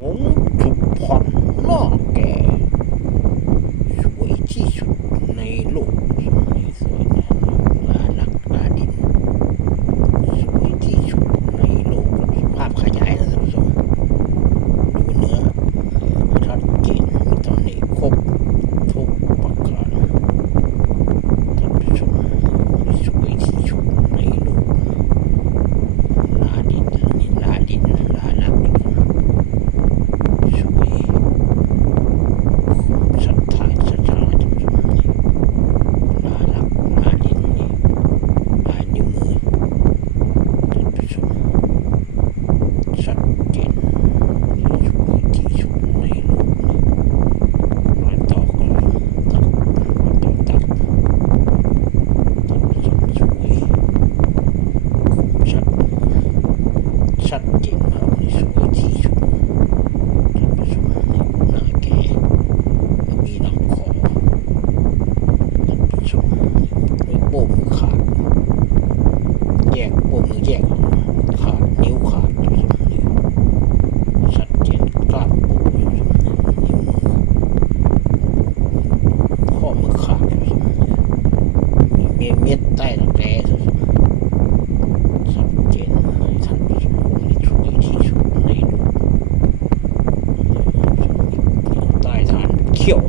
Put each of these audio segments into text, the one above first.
哦不怕辣 มือแยกขาดนิ้วขาดชัดเจนกล้ามปูอยู่ข้อมือขาดมีเม็ดใต้ตะแตชัดเจนที่ชุดในดูใต้ฐานเขียว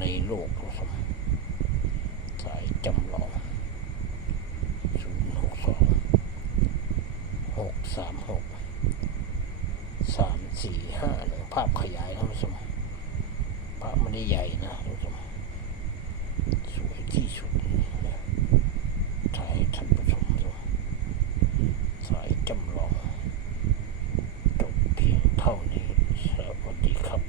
ในโลกครับสายจำลองศูนย์หกสองหกสามหกสามสี่ห้าหนึ่งภาพขยายนะผู้ชมภาพไม่ได้ใหญ่นะผู้ชมสวยที่สุดถ่ายท่านผู้ชมดูสายจำลองจบเพียงเท่านี้สวัสดีครับ